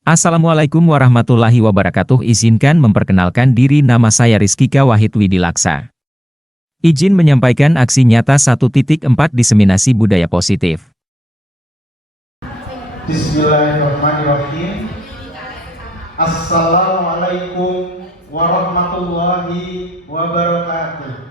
Assalamualaikum warahmatullahi wabarakatuh. Izinkan memperkenalkan diri, nama saya Rizkika Wahid Widilaksa. Izin menyampaikan aksi nyata 1.4 diseminasi budaya positif. Bismillahirrahmanirrahim. Assalamualaikum warahmatullahi wabarakatuh.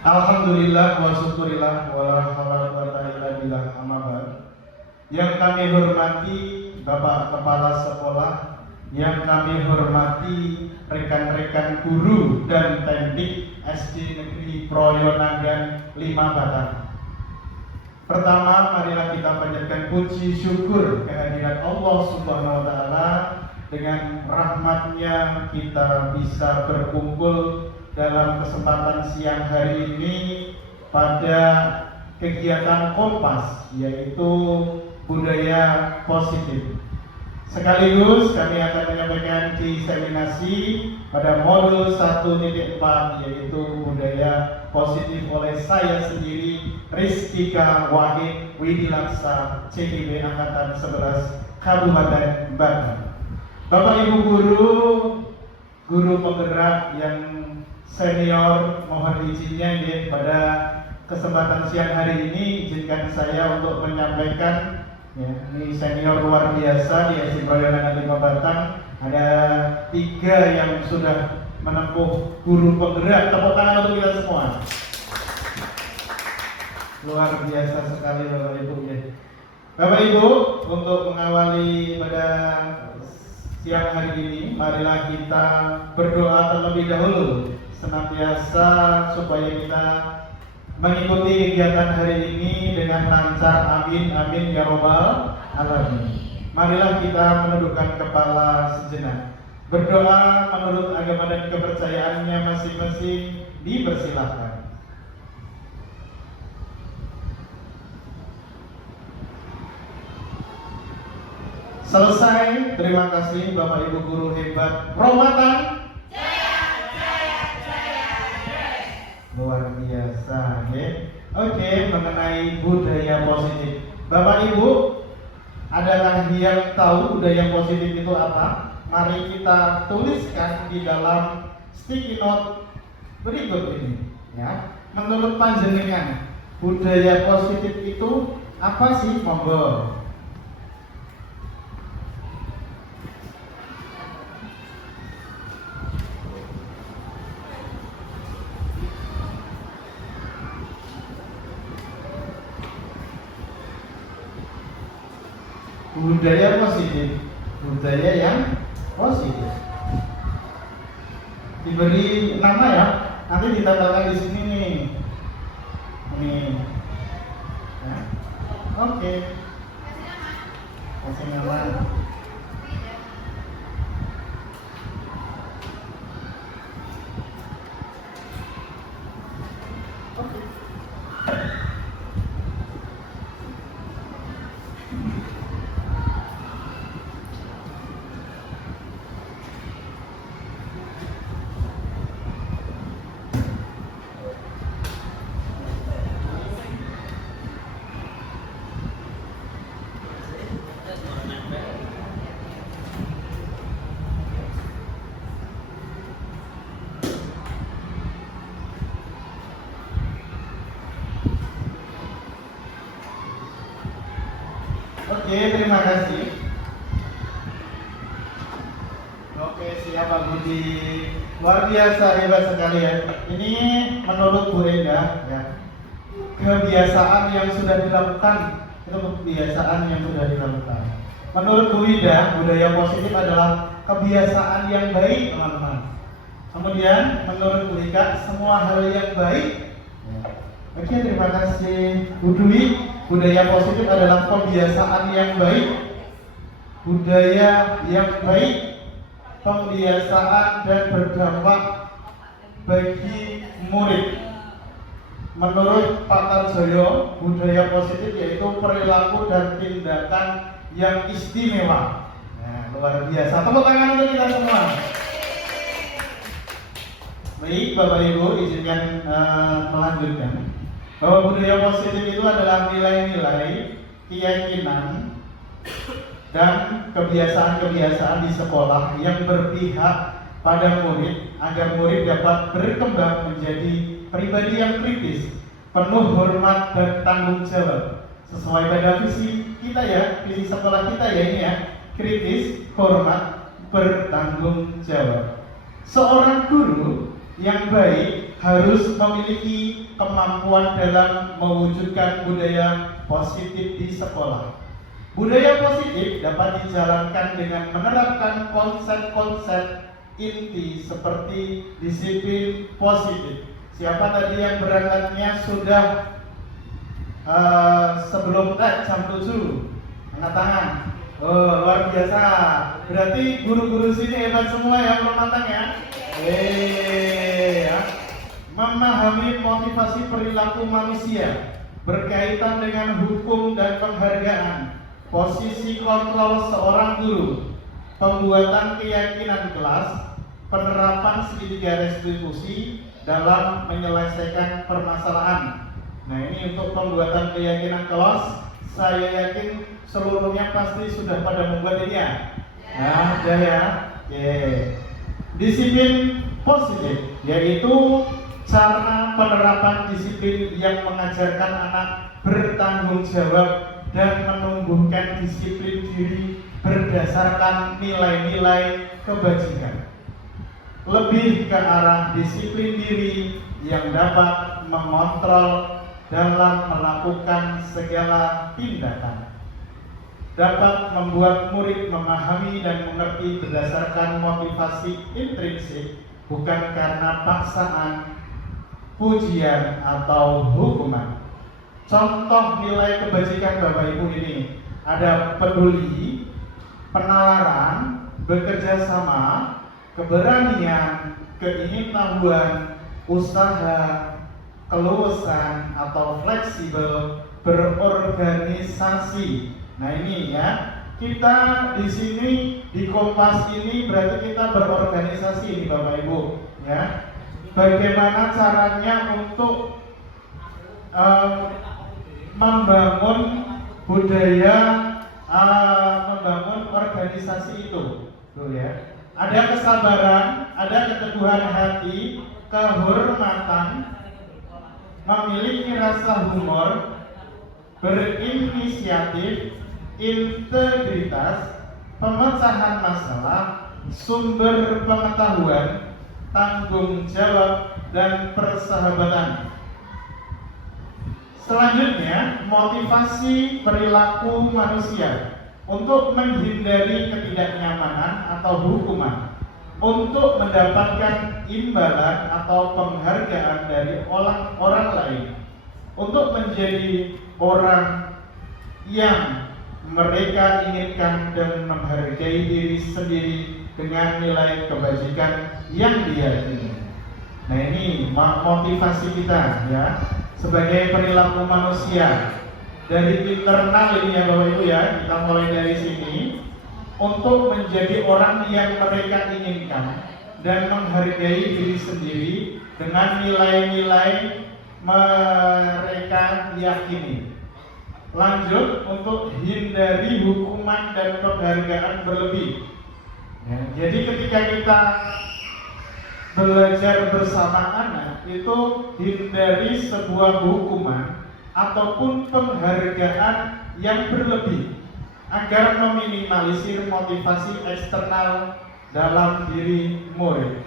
Alhamdulillah wa syukurillah wa la haula wa la quwwata illa billah, amma ba'd. Yang kami hormati Bapak Kepala Sekolah, yang kami hormati rekan-rekan guru dan teknik SD Negeri Proyonagan 5 Batang. Pertama, marilah kita panjatkan puji syukur kehadiran Allah Subhanahu wa taala. Dengan rahmatnya kita bisa berkumpul dalam kesempatan siang hari ini pada kegiatan Kompas, yaitu budaya positif. Sekaligus kami akan menyampaikan diseminasi pada modul 1.4, yaitu budaya positif oleh saya sendiri, Rizkika Wahid Widilaksa, CIB Angkatan 11 Kabupaten Batang. Bapak Ibu guru penggerak yang senior, mohon izinnya pada kesempatan siang hari ini izinkan saya untuk menyampaikan, ya, ini senior luar biasa di SD Proyonagan 5 Batang. Ada 3 yang sudah menempuh guru penggerak. Tepuk tangan untuk kita semua. Luar biasa sekali Bapak Ibu, ya. Bapak Ibu, untuk mengawali pada siang hari ini, marilah kita berdoa terlebih dahulu senantiasa supaya kita mengikuti kegiatan hari ini dengan lancar. Amin, amin ya robbal alamin. Marilah kita menundukkan kepala sejenak, berdoa menurut agama dan kepercayaannya masing-masing. Dipersilahkan. Selesai. Terima kasih Bapak Ibu guru hebat Romatan. Luar biasa, ya. Oke, mengenai budaya positif, Bapak Ibu, adakah yang tahu budaya positif itu apa? Mari kita tuliskan di dalam sticky note berikut ini, ya. Menurut panjenengan, budaya positif itu apa sih? Monggo. Budaya positif, budaya yang positif. Diberi nama, ya, nanti ditambahkan di sini nih. Nih. Ya. Oke. Kasih nama. Oke, terima kasih. Oke, siap Pak Budi. Luar biasa, hebat sekali, ya. Ini menurut Bu Enda, ya, kebiasaan yang sudah dilakukan. Itu kebiasaan yang sudah dilakukan. Menurut Bu Ida, budaya positif adalah kebiasaan yang baik, teman-teman. Kemudian menurut Bu Ika, semua hal yang baik. Oke, terima kasih Bu Dwi. Budaya positif adalah kebiasaan yang baik, budaya yang baik, pembiasaan dan berdampak bagi murid. Menurut Pak Tarjoyo, budaya positif yaitu perilaku dan tindakan yang istimewa. Nah, luar biasa. Tepuk tangan untuk kita semua. Baik, Bapak Ibu, izinkan melanjutkan bahwa budaya positif itu adalah nilai-nilai, keyakinan, dan kebiasaan-kebiasaan di sekolah yang berpihak pada murid agar murid dapat berkembang menjadi pribadi yang kritis, penuh hormat dan tanggung jawab sesuai pada visi kita ya, visi sekolah kita ya ini ya, kritis, hormat, bertanggung jawab. Seorang guru yang baik harus memiliki kemampuan dalam mewujudkan budaya positif di sekolah. Budaya positif dapat dijalankan dengan menerapkan konsep-konsep inti seperti disiplin positif. Siapa tadi yang berangkatnya sudah sebelum jam 7? Angkat tangan. Oh, luar biasa. Berarti guru-guru sini hebat semua ya, matang ya. Ya. Memahami motivasi perilaku manusia berkaitan dengan hukum dan penghargaan, posisi kontrol seorang guru, pembuatan keyakinan kelas, penerapan segitiga restitusi dalam menyelesaikan permasalahan. Nah, ini untuk pembuatan keyakinan kelas, saya yakin seluruhnya pasti sudah pada membuat ini ya. Nah, sudah ya. Oke. Disiplin positif yaitu cara penerapan disiplin yang mengajarkan anak bertanggung jawab dan menumbuhkan disiplin diri berdasarkan nilai-nilai kebajikan. Lebih ke arah disiplin diri yang dapat mengontrol dalam melakukan segala tindakan. Dapat membuat murid memahami dan mengerti berdasarkan motivasi intrinsik, bukan karena paksaan, pujian, atau hukuman. Contoh nilai kebajikan Bapak Ibu ini ada peduli, penalaran, bekerja sama, keberanian, keingintahuan, usaha, keluasan atau fleksibel, berorganisasi. Nah ini ya, kita di sini di Kompas ini berarti kita berorganisasi ini Bapak Ibu ya. Bagaimana caranya untuk membangun budaya, membangun organisasi itu, tuh ya. Ada kesabaran, ada keteguhan hati, kehormatan, memiliki rasa humor, berinisiatif, integritas, pemecahan masalah, sumber pengetahuan, tanggung jawab, dan persahabatan. Selanjutnya, motivasi perilaku manusia untuk menghindari ketidaknyamanan atau hukuman, untuk mendapatkan imbalan atau penghargaan dari orang lain, untuk menjadi orang yang mereka inginkan dan menghargai diri sendiri dengan nilai kebajikan yang diyakini. Nah ini motivasi kita ya sebagai perilaku manusia dari internal ini ya Bapak Ibu ya, kita mulai dari sini untuk menjadi orang yang mereka inginkan dan menghargai diri sendiri dengan nilai-nilai mereka yakini. Lanjut, untuk hindari hukuman dan penghargaan berlebih ya, jadi ketika kita belajar bersama anak itu hindari sebuah hukuman ataupun penghargaan yang berlebih agar meminimalisir motivasi eksternal dalam diri murid.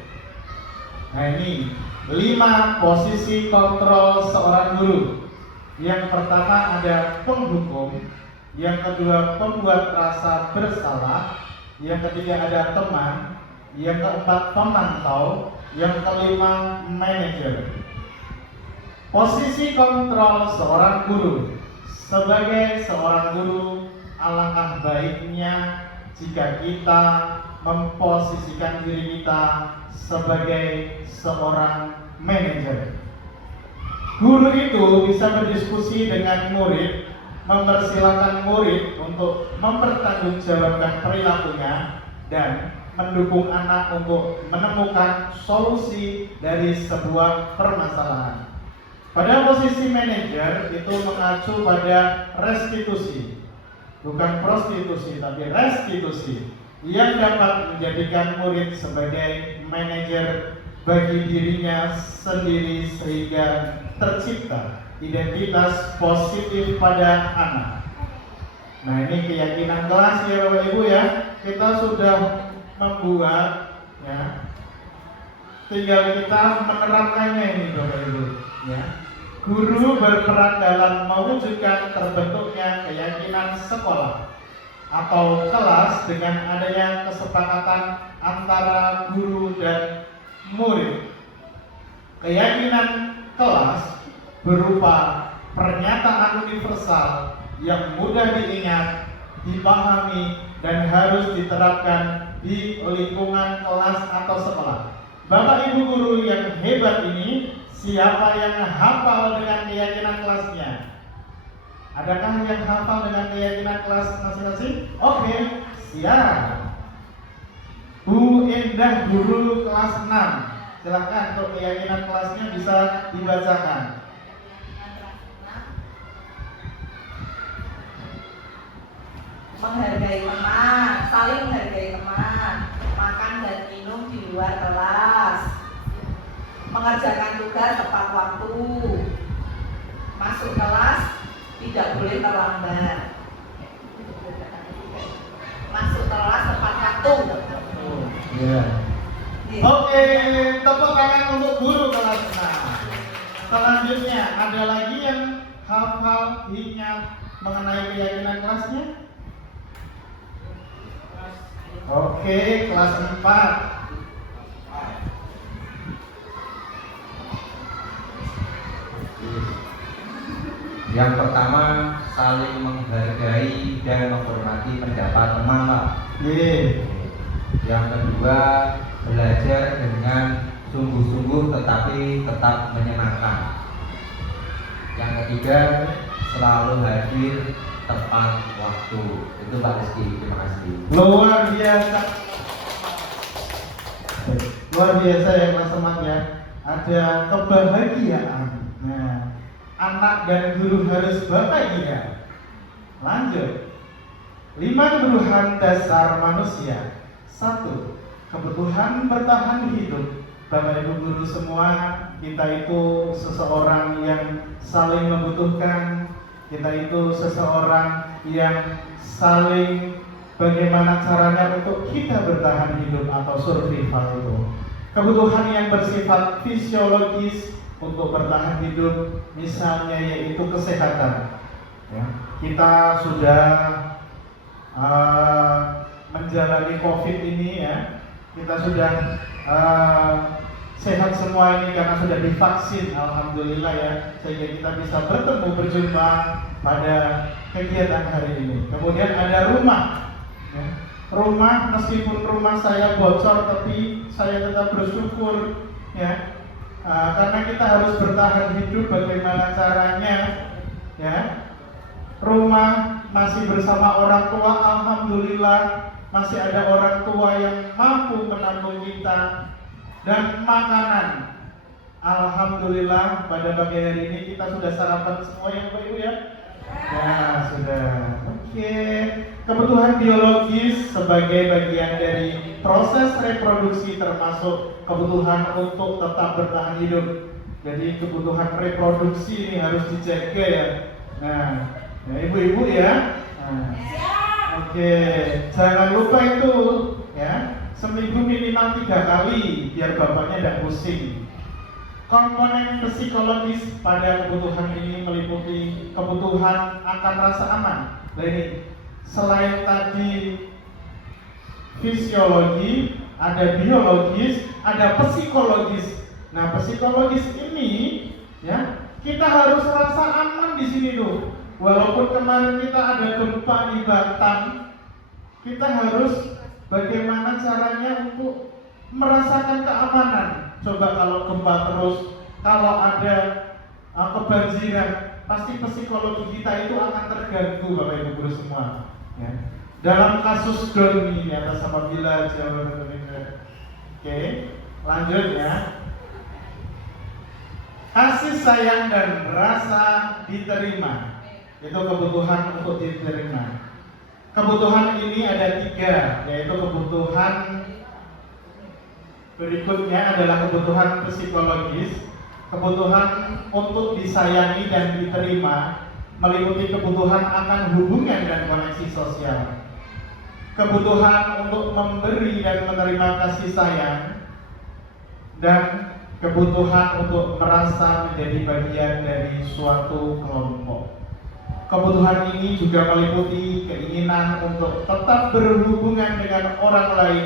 Nah ini 5 posisi kontrol seorang guru. Yang pertama ada penghukum, yang kedua pembuat rasa bersalah, yang ketiga ada teman, yang keempat pemantau, yang kelima manajer. Posisi kontrol seorang guru. Sebagai seorang guru, alangkah baiknya jika kita memposisikan diri kita sebagai seorang manajer. Guru itu bisa berdiskusi dengan murid, mempersilahkan murid untuk mempertanggungjawabkan perilakunya, dan mendukung anak untuk menemukan solusi dari sebuah permasalahan. Pada posisi manajer itu mengacu pada restitusi, bukan prostitusi tapi restitusi, yang dapat menjadikan murid sebagai manajer bagi dirinya sendiri sehingga tercipta identitas positif pada anak. Nah, ini keyakinan kelas ya Bapak Ibu ya. Kita sudah membuat ya. Tinggal kita menerapkannya ini Bapak Ibu ya. Guru berperan dalam mewujudkan terbentuknya keyakinan sekolah atau kelas dengan adanya kesepakatan antara guru dan murid. Keyakinan kelas berupa pernyataan universal yang mudah diingat, dipahami, dan harus diterapkan di lingkungan kelas atau sekolah. Bapak Ibu guru yang hebat ini, siapa yang hafal dengan keyakinan kelasnya? Adakah yang hafal dengan keyakinan kelas masing-masing? Oke, siap. Bu Endah guru kelas 6, silakan untuk keyakinan kelasnya bisa dibacakan. Menghargai teman, saling menghargai teman, makan dan minum di luar kelas, mengerjakan tugas tepat waktu, masuk kelas tidak boleh terlambat, masuk kelas tepat waktu. Yeah. Oke, tepuk tangan untuk guru kelas 6. Selanjutnya ada lagi yang hafal ingat mengenai keyakinan kelasnya? Oke, kelas 4. Yang pertama, saling menghargai dan menghormati pendapat teman, Pak. Yang kedua, belajar dengan sungguh-sungguh tetapi tetap menyenangkan. Yang ketiga, selalu hadir tepat waktu. Itu Pak Rizky, terima kasih. Luar biasa. Luar biasa ya Mas Semat ya. Ada kebahagiaan. Nah, anak dan guru harus bahagia. Lanjut. 5 kebutuhan dasar manusia. 1. Kebutuhan bertahan hidup. Bapak Ibu guru semua, kita itu seseorang yang saling membutuhkan. Kita itu seseorang yang saling bagaimana caranya untuk kita bertahan hidup atau survival itu. Kebutuhan yang bersifat fisiologis untuk bertahan hidup, misalnya yaitu kesehatan. Ya, kita sudah menjalani COVID ini ya, kita sudah sehat semua ini karena sudah divaksin, alhamdulillah ya, sehingga kita bisa bertemu berjumpa pada kegiatan hari ini. Kemudian ada rumah, ya. Rumah, meskipun rumah saya bocor, tapi saya tetap bersyukur, ya, karena kita harus bertahan hidup. Bagaimana caranya, ya? Rumah masih bersama orang tua, alhamdulillah masih ada orang tua yang mampu menanggung kita. Dan makanan, alhamdulillah pada pagi hari ini kita sudah sarapan semua ya Bapak Ibu ya? Ya sudah. Oke. Kebutuhan biologis sebagai bagian dari proses reproduksi termasuk kebutuhan untuk tetap bertahan hidup. Jadi kebutuhan reproduksi ini harus dijaga ya. Nah, ya ibu-ibu ya. Nah. Oke, jangan lupa itu ya. Seminggu minimal 3 kali biar bapaknya tidak pusing. Komponen psikologis pada kebutuhan ini meliputi kebutuhan akan rasa aman. Nah ini selain tadi fisiologi, ada biologis, ada psikologis. Nah psikologis ini ya kita harus rasa aman di sini tuh. Walaupun kemarin kita ada gempa di Batam, kita harus bagaimana caranya untuk merasakan keamanan. Coba kalau gempa terus, kalau ada kebanjiran, pasti psikologi kita itu akan terganggu Bapak Ibu guru semua. Ya. Dalam kasus Doni di atas apabila jauh berbeda. Oke, lanjut ya. Kasih sayang dan rasa diterima, itu kebutuhan untuk diterima. Kebutuhan ini ada 3, yaitu kebutuhan berikutnya adalah kebutuhan psikologis, kebutuhan untuk disayangi dan diterima, meliputi kebutuhan akan hubungan dan koneksi sosial, kebutuhan untuk memberi dan menerima kasih sayang, dan kebutuhan untuk merasa menjadi bagian dari suatu kelompok. Kebutuhan ini juga meliputi keinginan untuk tetap berhubungan dengan orang lain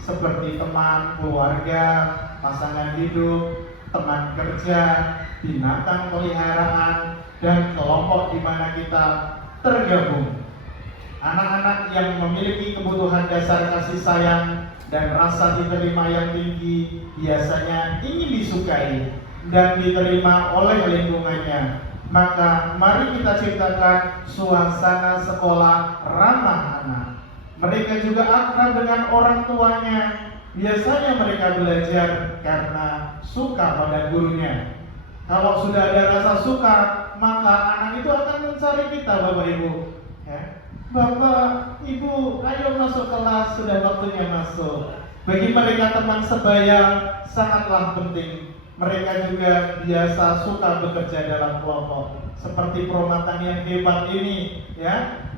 seperti teman, keluarga, pasangan hidup, teman kerja, binatang peliharaan, dan kelompok di mana kita tergabung. Anak-anak yang memiliki kebutuhan dasar kasih sayang dan rasa diterima yang tinggi biasanya ingin disukai dan diterima oleh lingkungannya. Maka mari kita ciptakan suasana sekolah ramah anak. Mereka juga akrab dengan orang tuanya. Biasanya mereka belajar karena suka pada gurunya. Kalau sudah ada rasa suka, maka anak itu akan mencari kita, Bapak Ibu. Ya. Bapak, Ibu, ayo masuk kelas, sudah waktunya masuk. Bagi mereka teman sebaya sangatlah penting. Mereka juga biasa suka bekerja dalam kelompok. Seperti peromatan yang hebat ini, ya.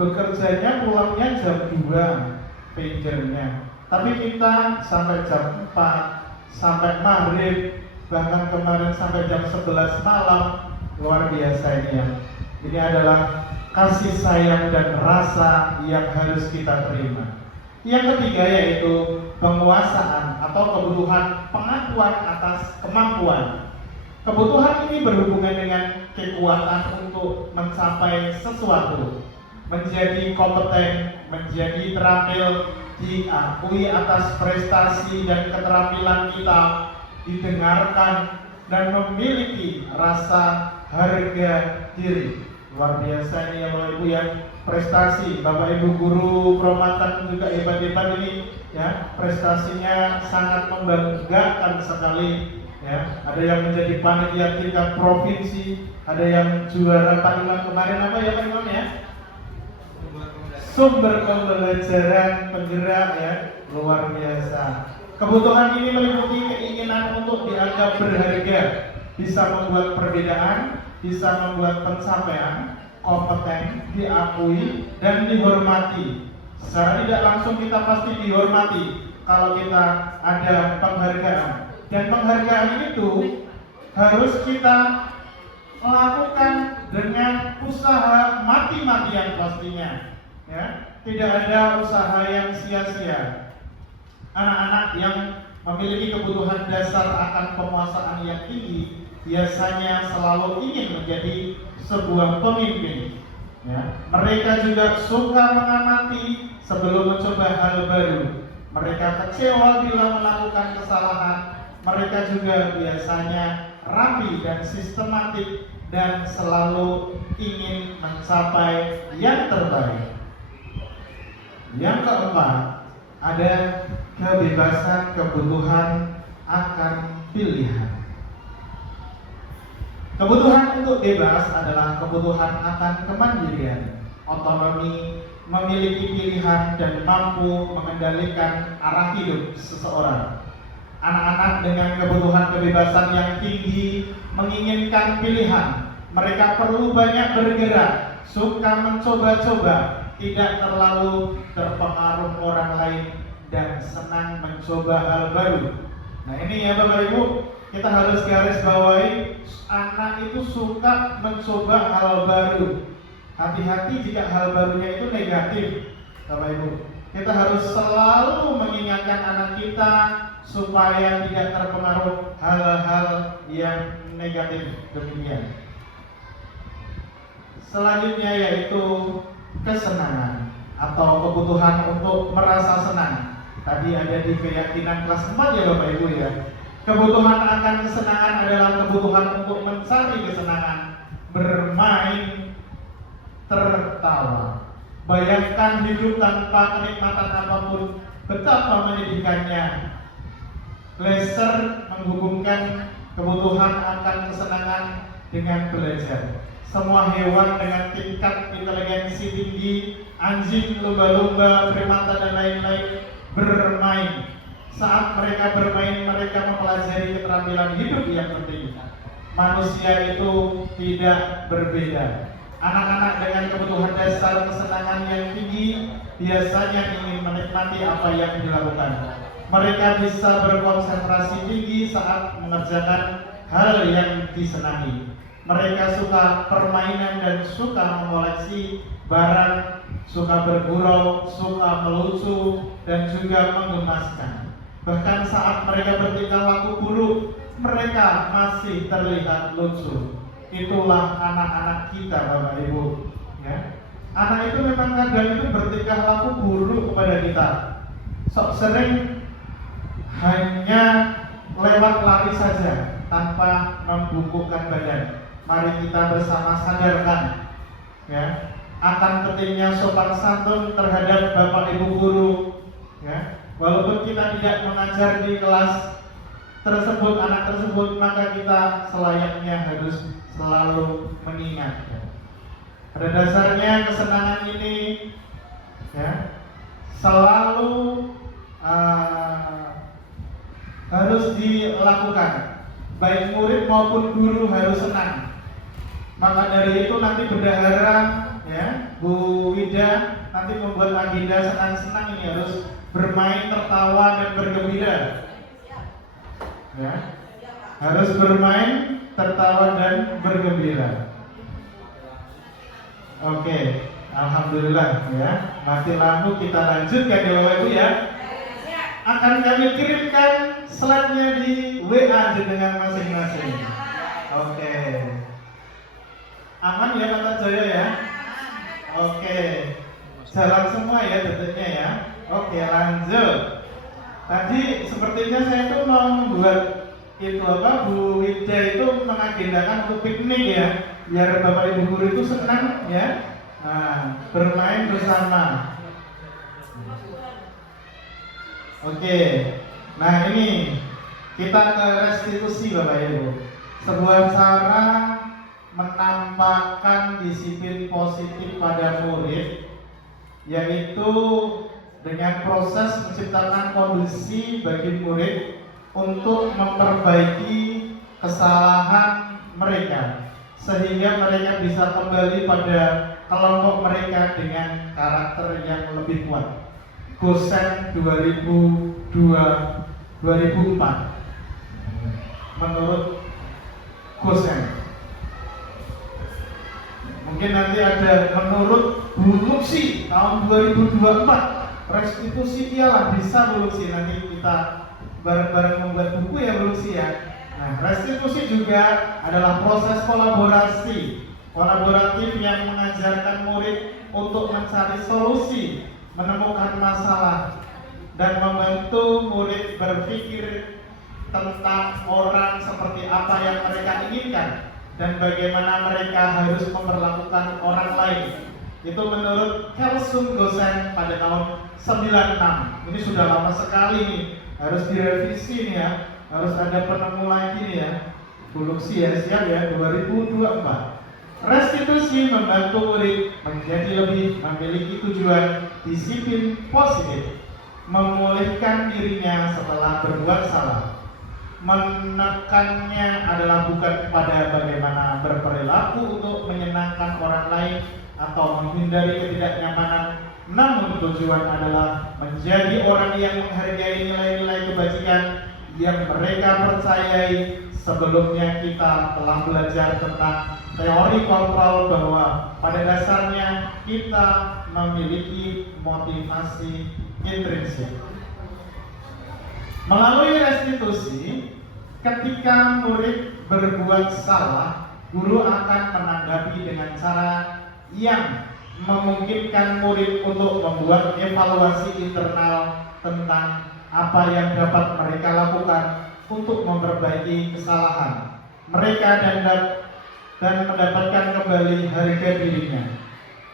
Bekerjanya pulangnya jam 2 pagernya. Tapi kita sampai jam 4, sampai maghrib, bahkan kemarin sampai jam 11 malam. Luar biasa ini ya. Ini adalah kasih sayang dan rasa yang harus kita terima. Yang ketiga yaitu penguasaan atau kebutuhan pengakuan atas kemampuan. Kebutuhan ini berhubungan dengan kekuatan untuk mencapai sesuatu, menjadi kompeten, menjadi terampil, diakui atas prestasi dan keterampilan kita, didengarkan, dan memiliki rasa harga diri. Luar biasa ini ya Bapak Ibu ya, prestasi Bapak Ibu guru peromatan juga hebat-hebat ini ya, prestasinya sangat membanggakan sekali ya. Ada yang menjadi panitia tingkat provinsi, ada yang juara Pak Imam kemarin apa ya Pak Imam ya? Sumber pembelajaran penggerak ya, luar biasa. Kebutuhan ini meliputi keinginan untuk dianggap berharga, bisa membuat perbedaan, bisa membuat pencapaian, kompeten, diakui, dan dihormati. Secara tidak langsung kita pasti dihormati kalau kita ada penghargaan. Dan penghargaan itu harus kita lakukan dengan usaha mati-matian pastinya. Ya, tidak ada usaha yang sia-sia. Anak-anak yang memiliki kebutuhan dasar akan penguasaan yang tinggi biasanya selalu ingin menjadi sebuah pemimpin. Ya. Mereka juga suka mengamati sebelum mencoba hal baru. Mereka kecewa bila melakukan kesalahan. Mereka juga biasanya rapi dan sistematik dan selalu ingin mencapai yang terbaik. Yang keempat, ada kebebasan kebutuhan akan pilihan. Kebutuhan untuk bebas adalah kebutuhan akan kemandirian, otonomi, memiliki pilihan dan mampu mengendalikan arah hidup seseorang. Anak-anak dengan kebutuhan kebebasan yang tinggi menginginkan pilihan. Mereka perlu banyak bergerak, suka mencoba-coba, tidak terlalu terpengaruh orang lain, dan senang mencoba hal baru. Nah ini ya Bapak Ibu, kita harus garis bawahi, anak itu suka mencoba hal baru. Hati-hati jika hal barunya itu negatif, Bapak Ibu. Kita harus selalu mengingatkan anak kita supaya tidak terpengaruh hal-hal yang negatif demikian. Selanjutnya yaitu kesenangan atau kebutuhan untuk merasa senang. Tadi ada di keyakinan kelas 4 ya Bapak Ibu ya. Kebutuhan akan kesenangan adalah kebutuhan untuk mencari kesenangan, bermain, tertawa. Bayangkan hidup tanpa kenikmatan apapun, betapa menyedihkannya. Leicester menghubungkan kebutuhan akan kesenangan dengan belajar. Semua hewan dengan tingkat inteligensi tinggi, anjing, lumba-lumba, primata dan lain-lain bermain. Saat mereka bermain, mereka mempelajari keterampilan hidup yang penting. Manusia itu tidak berbeda. Anak-anak dengan kebutuhan dasar kesenangan yang tinggi biasanya ingin menikmati apa yang dilakukan. Mereka bisa berkonsentrasi tinggi saat mengerjakan hal yang disenangi. Mereka suka permainan dan suka mengoleksi barang, suka bergurau, suka melucu, dan juga menggemaskan. Bahkan saat mereka bertingkah laku buruk, mereka masih terlihat lucu. Itulah anak-anak kita, Bapak Ibu. Ya. Anak itu memang kadang itu bertingkah laku buruk kepada kita. Sok sering hanya lewat lari saja tanpa membungkukkan badan. Mari kita bersama sadarkan, ya, akan pentingnya sopan santun terhadap Bapak Ibu guru. Ya. Walaupun kita tidak mengajar di kelas tersebut, anak tersebut, maka kita selayaknya harus selalu mengingat. Pada dasarnya kesenangan ini, ya, selalu harus dilakukan. Baik murid maupun guru harus senang. Maka dari itu nanti bendahara, ya, Bu Wida nanti membuat agenda senang-senang ini harus bermain, tertawa dan bergembira. Ya, harus bermain, tertawa dan bergembira. Oke, alhamdulillah ya. Mati lampu, kita lanjutkan ya Bapak Ibu ya. Akan kami kirimkan slide-nya di WA dengan masing-masing. Oke. Aman ya Kata Jaya ya? Oke. Jalan semua ya detiknya ya. Oke, lanjut. Tadi sepertinya saya itu mau membuat itu apa, Bu Wida itu mengagendakan untuk piknik ya, biar Bapak Ibu guru itu senang ya. Nah, bermain bersama. Oke. Nah, ini kita ke restitusi Bapak Ibu. Sebuah cara menampakkan disiplin positif pada murid, yaitu dengan proses menciptakan kondisi bagi murid untuk memperbaiki kesalahan mereka, sehingga mereka bisa kembali pada kelompok mereka dengan karakter yang lebih kuat. Gosen 2004 menurut Gosen. Mungkin nanti ada menurut Bu Lutsi tahun 2024. Restitusi iyalah bisa Bu Lutsi, nanti kita bareng-bareng membuat buku ya Bu Lutsi ya. Nah, restitusi juga adalah proses kolaboratif yang mengajarkan murid untuk mencari solusi, menemukan masalah, dan membantu murid berpikir tentang orang seperti apa yang mereka inginkan dan bagaimana mereka harus memperlakukan orang lain. Itu menurut Kelsum Gosen pada tahun 96. Ini sudah lama sekali nih, harus direvisi nih ya, harus ada penemu lagi nih ya. Produksi ya, siap ya, 2024. Restitusi membantu murid menjadi lebih memiliki tujuan disiplin positif, memulihkan dirinya setelah berbuat salah. Menekannya adalah bukan pada bagaimana berperilaku untuk menyenangkan orang lain atau menghindari ketidaknyamanan, namun tujuan adalah menjadi orang yang menghargai nilai-nilai kebajikan yang mereka percayai. Sebelumnya kita telah belajar tentang teori kontrol bahwa pada dasarnya kita memiliki motivasi intrinsik. Melalui restitusi, ketika murid berbuat salah, guru akan menanggapi dengan cara yang memungkinkan murid untuk membuat evaluasi internal tentang apa yang dapat mereka lakukan untuk memperbaiki kesalahan mereka dan mendapatkan kembali harga dirinya.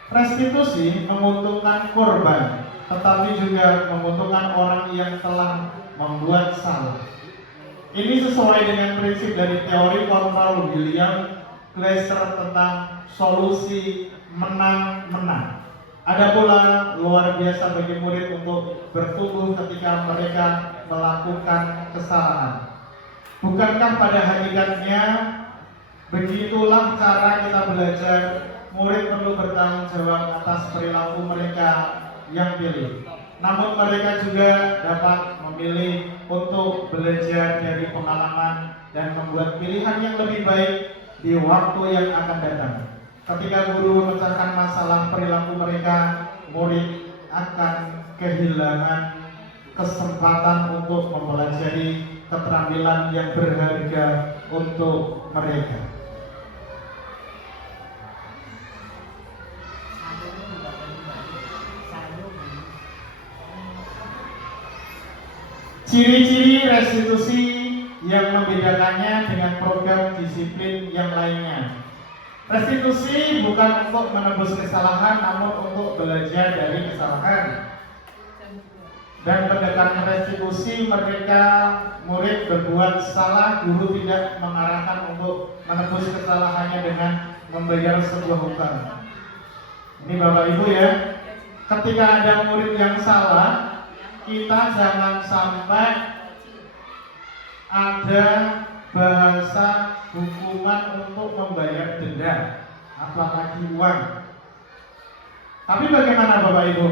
Restitusi menguntungkan korban, tetapi juga menguntungkan orang yang telah membuat salah. Ini sesuai dengan prinsip dari teori kontrol William Glasser tentang solusi menang-menang. Ada pula luar biasa bagi murid untuk bertumbuh ketika mereka melakukan kesalahan. Bukankah pada hakikatnya begitulah cara kita belajar? Murid perlu bertanggung jawab atas perilaku mereka yang pilih. Namun mereka juga dapat memilih untuk belajar dari pengalaman dan membuat pilihan yang lebih baik di waktu yang akan datang. Ketika guru memecahkan masalah perilaku mereka, murid akan kehilangan kesempatan untuk mempelajari keterampilan yang berharga untuk mereka. Ciri-ciri restitusi yang membedakannya dengan program disiplin yang lainnya. Restitusi bukan untuk menebus kesalahan, namun untuk belajar dari kesalahan. Dan pendekatan restitusi mereka murid berbuat salah, guru tidak mengarahkan untuk menebus kesalahannya dengan membayar sebuah hutang. Ini Bapak Ibu ya, ketika ada murid yang salah, kita jangan sampai ada bahasa hukuman untuk membayar denda, apalagi uang. Tapi bagaimana Bapak Ibu?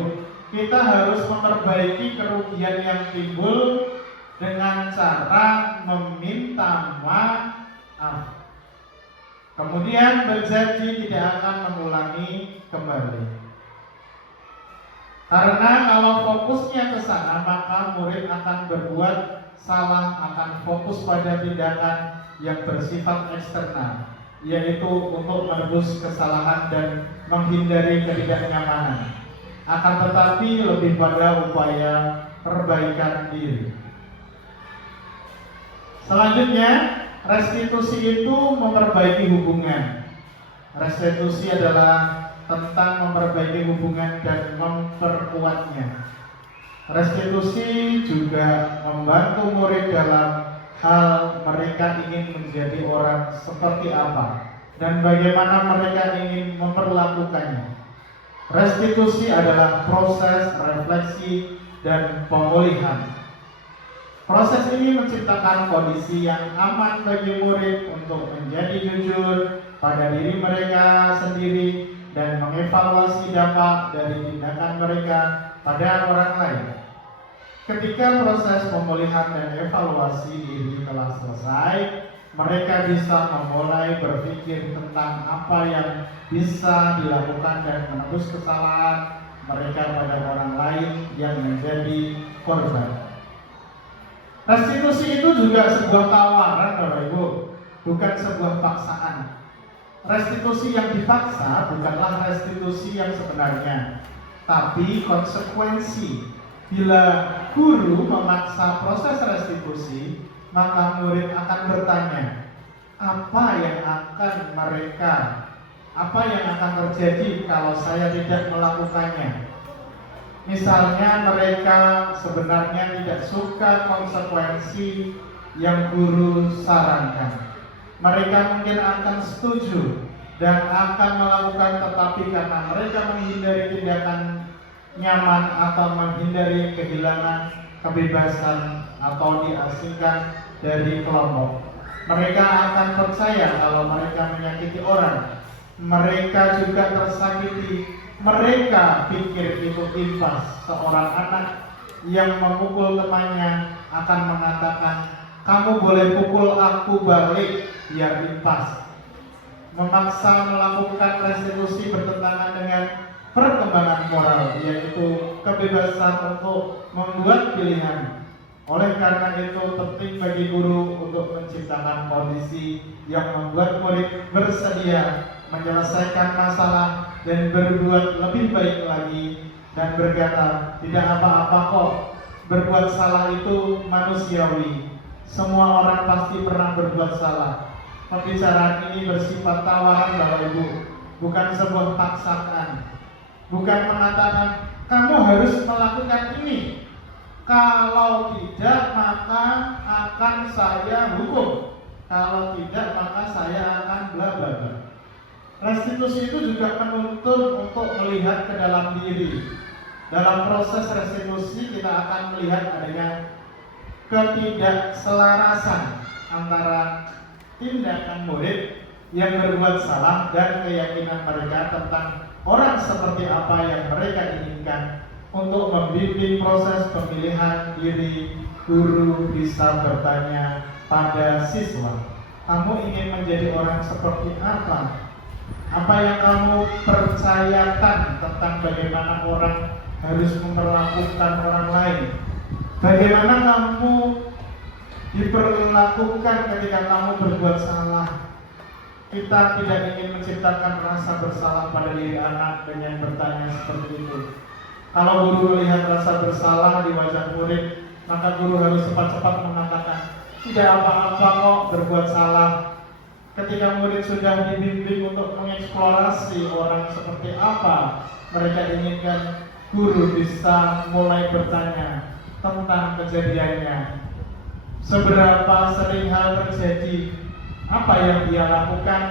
Kita harus memperbaiki kerugian yang timbul dengan cara meminta maaf. Kemudian berjanji tidak akan mengulangi kembali. Karena kalau fokusnya ke sana, maka murid akan berbuat salah, akan fokus pada tindakan yang bersifat eksternal, yaitu untuk menebus kesalahan dan menghindari ketidaknyamanan. Akan tetapi lebih pada upaya perbaikan diri. Selanjutnya, restitusi itu memperbaiki hubungan. Restitusi adalah tentang memperbaiki hubungan dan memperkuatnya. Restitusi juga membantu murid dalam hal mereka ingin menjadi orang seperti apa dan bagaimana mereka ingin memperlakukannya. Restitusi adalah proses refleksi dan pemulihan. Proses ini menciptakan kondisi yang aman bagi murid untuk menjadi jujur pada diri mereka sendiri dan mengevaluasi dampak dari tindakan mereka pada orang lain. Ketika proses pemulihan dan evaluasi diri telah selesai, mereka bisa memulai berpikir tentang apa yang bisa dilakukan dan menebus kesalahan mereka pada orang lain yang menjadi korban. Restitusi itu juga sebuah tawaran Bapak Ibu, bukan sebuah paksaan. Restitusi yang dipaksa bukanlah restitusi yang sebenarnya, tapi konsekuensi. Bila guru memaksa proses restitusi, maka murid akan bertanya, apa yang akan terjadi kalau saya tidak melakukannya? Misalnya mereka sebenarnya tidak suka konsekuensi yang guru sarankan. Mereka mungkin akan setuju dan akan melakukan, tetapi karena mereka menghindari tindakan nyaman atau menghindari kehilangan kebebasan atau diasingkan dari kelompok, mereka akan percaya kalau mereka menyakiti orang, mereka juga tersakiti. Mereka pikir itu impas. Seorang anak yang memukul temannya akan mengatakan, kamu boleh pukul aku balik biar impas. Memaksa melakukan restitusi bertentangan dengan perkembangan moral, yaitu kebebasan untuk membuat pilihan. Oleh karena itu penting bagi guru untuk menciptakan kondisi yang membuat murid bersedia menyelesaikan masalah dan berbuat lebih baik lagi, dan berkata, tidak apa-apa kok, berbuat salah itu manusiawi. Semua orang pasti pernah berbuat salah. Pembicaraan ini bersifat tawaran Bapak Ibu, bukan sebuah paksaan. Bukan mengatakan kamu harus melakukan ini, kalau tidak maka akan saya hukum, kalau tidak maka saya akan bla bla bla. Restitusi itu juga menuntut untuk melihat ke dalam diri. Dalam proses restitusi kita akan melihat adanya ketidakselarasan antara tindakan murid yang berbuat salah dan keyakinan mereka tentang orang seperti apa yang mereka inginkan untuk membimbing proses pemilihan diri. Guru bisa bertanya pada siswa, kamu ingin menjadi orang seperti apa? Apa yang kamu percayakan tentang bagaimana orang harus memperlakukan orang lain? Bagaimana kamu diperlakukan ketika kamu berbuat salah? Kita tidak ingin menciptakan rasa bersalah pada diri anak dengan bertanya seperti itu. Kalau guru melihat rasa bersalah di wajah murid, maka guru harus cepat-cepat mengatakan, tidak apa-apa kok berbuat salah. Ketika murid sudah dibimbing untuk mengeksplorasi orang seperti apa mereka inginkan, guru bisa mulai bertanya tentang kejadiannya. Seberapa sering hal terjadi, apa yang dia lakukan,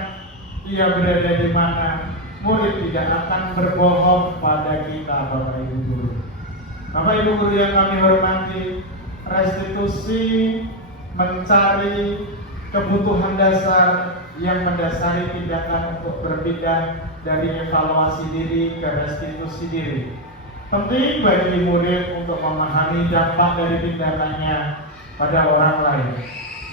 dia berada di mana. Murid tidak akan berbohong pada kita, Bapak Ibu Guru. Bapak Ibu Guru yang kami hormati, restitusi mencari kebutuhan dasar yang mendasari tindakan untuk berpindah dari evaluasi diri ke restitusi diri. Penting bagi murid untuk memahami dampak dari tindakannya pada orang lain.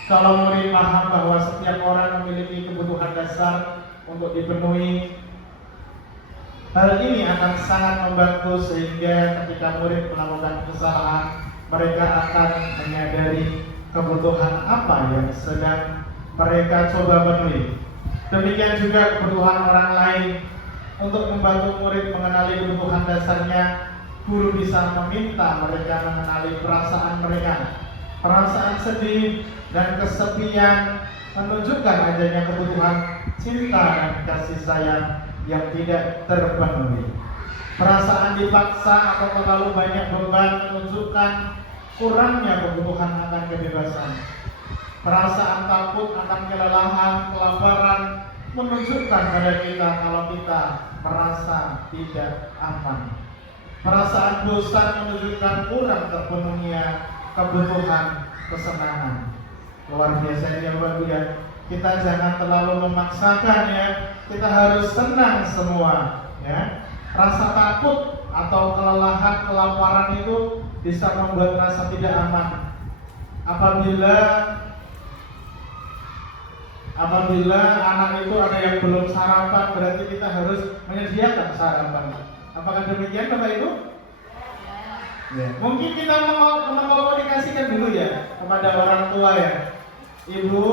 Kalau murid paham bahwa setiap orang memiliki kebutuhan dasar untuk dipenuhi, hal ini akan sangat membantu sehingga ketika murid melakukan kesalahan, mereka akan menyadari kebutuhan apa yang sedang mereka coba penuhi. Demikian juga kebutuhan orang lain. Untuk membantu murid mengenali kebutuhan dasarnya, guru bisa meminta mereka mengenali perasaan mereka. Perasaan sedih dan kesepian menunjukkan adanya kebutuhan cinta dan kasih sayang yang tidak terpenuhi. Perasaan dipaksa atau terlalu banyak beban menunjukkan kurangnya kebutuhan akan kebebasan. Perasaan takut akan kelelahan, kelaparan menunjukkan pada kita kalau kita merasa tidak aman. Perasaan bosan menunjukkan kurang terpenuhinya kebutuhan kesenangan. Luar biasa ya Bapak Ibu ya. Kita jangan terlalu memaksakan ya. Kita harus senang semua ya. Rasa takut atau kelelahan, kelaparan itu bisa membuat rasa tidak aman. Apabila anak itu ada yang belum sarapan, berarti kita harus menyediakan sarapan. Apakah demikian Bapak Ibu? Ya. Mungkin kita mengkomunikasikan dulu ya kepada orang tua ya. Ibu,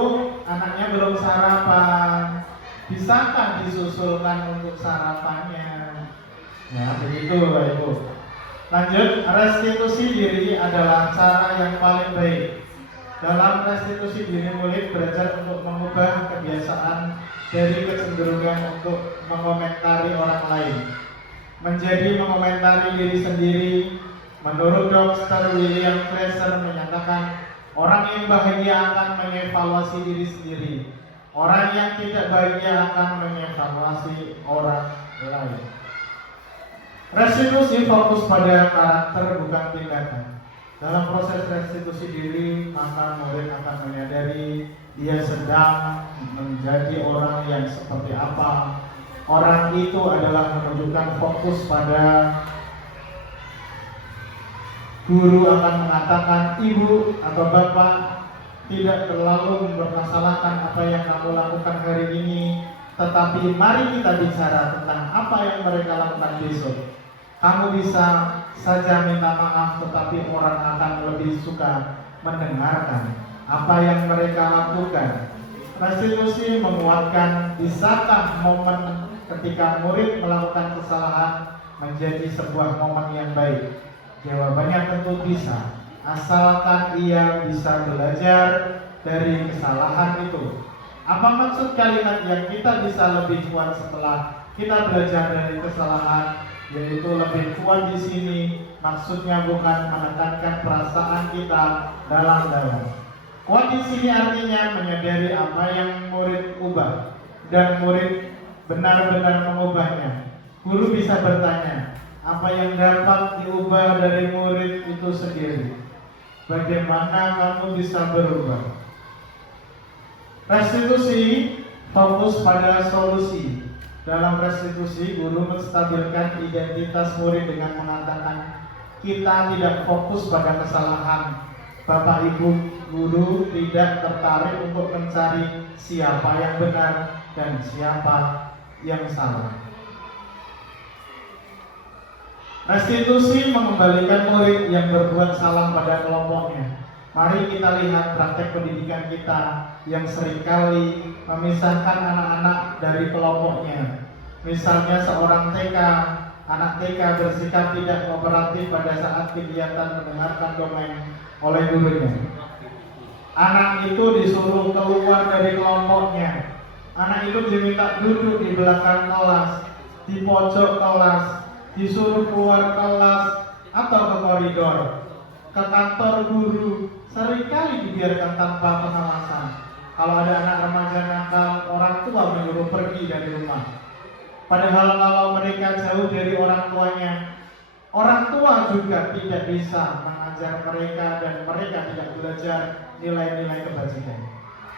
anaknya belum sarapan, bisakah disusulkan untuk sarapannya? Ya, begitu Bapak Ibu. Lanjut, restitusi diri adalah cara yang paling baik. Dalam restitusi diri, murid belajar untuk mengubah kebiasaan dari kecenderungan untuk mengomentari orang lain menjadi mengomentari diri sendiri. Menurut Dr. William Fraser menyatakan, orang yang bahagia akan mengevaluasi diri sendiri. Orang yang tidak bahagia akan mengevaluasi orang lain. Restitusi fokus pada karakter bukan tindakan. Dalam proses restitusi diri, maka murid akan menyadari dia sedang menjadi orang yang seperti apa. Orang itu adalah menunjukkan fokus pada guru akan mengatakan, ibu atau bapak tidak terlalu mempermasalahkan apa yang kamu lakukan hari ini, tetapi mari kita bicara tentang apa yang mereka lakukan besok. Kamu bisa saja minta maaf, tetapi orang akan lebih suka mendengarkan apa yang mereka lakukan. Restitusi menguatkan, bisakah momen ketika murid melakukan kesalahan menjadi sebuah momen yang baik? Jawabannya tentu bisa, asalkan ia bisa belajar dari kesalahan itu. Apa maksud kalimat yang kita bisa lebih kuat setelah kita belajar dari kesalahan? yaitu lebih kuat di sini maksudnya bukan menekankan perasaan kita dalam-dalam. Kuat di sini artinya menyadari apa yang murid ubah dan murid benar-benar mengubahnya. Guru bisa bertanya, apa yang dapat diubah dari murid itu sendiri? Bagaimana kamu bisa berubah? Restitusi fokus pada solusi. Dalam restitusi, guru menstabilkan identitas murid dengan mengatakan kita tidak fokus pada kesalahan. Bapak Ibu guru tidak tertarik untuk mencari siapa yang benar dan siapa yang salah. Restitusi mengembalikan murid yang berbuat salah pada kelompoknya. Mari kita lihat praktek pendidikan kita yang seringkali memisahkan anak-anak dari kelompoknya. Misalnya seorang anak TK bersikap tidak kooperatif pada saat kegiatan mendengarkan dongeng oleh gurunya. Anak itu disuruh keluar dari kelompoknya. Anak itu diminta duduk di belakang kelas, di pojok kelas, disuruh keluar kelas atau ke koridor, ke kantor guru. Seringkali dibiarkan tanpa pengawasan. Kalau ada anak remaja nakal, orang tua menyuruh pergi dari rumah. Padahal kalau mereka jauh dari orang tuanya, orang tua juga tidak bisa mengajar mereka dan mereka tidak belajar nilai-nilai kebajikan.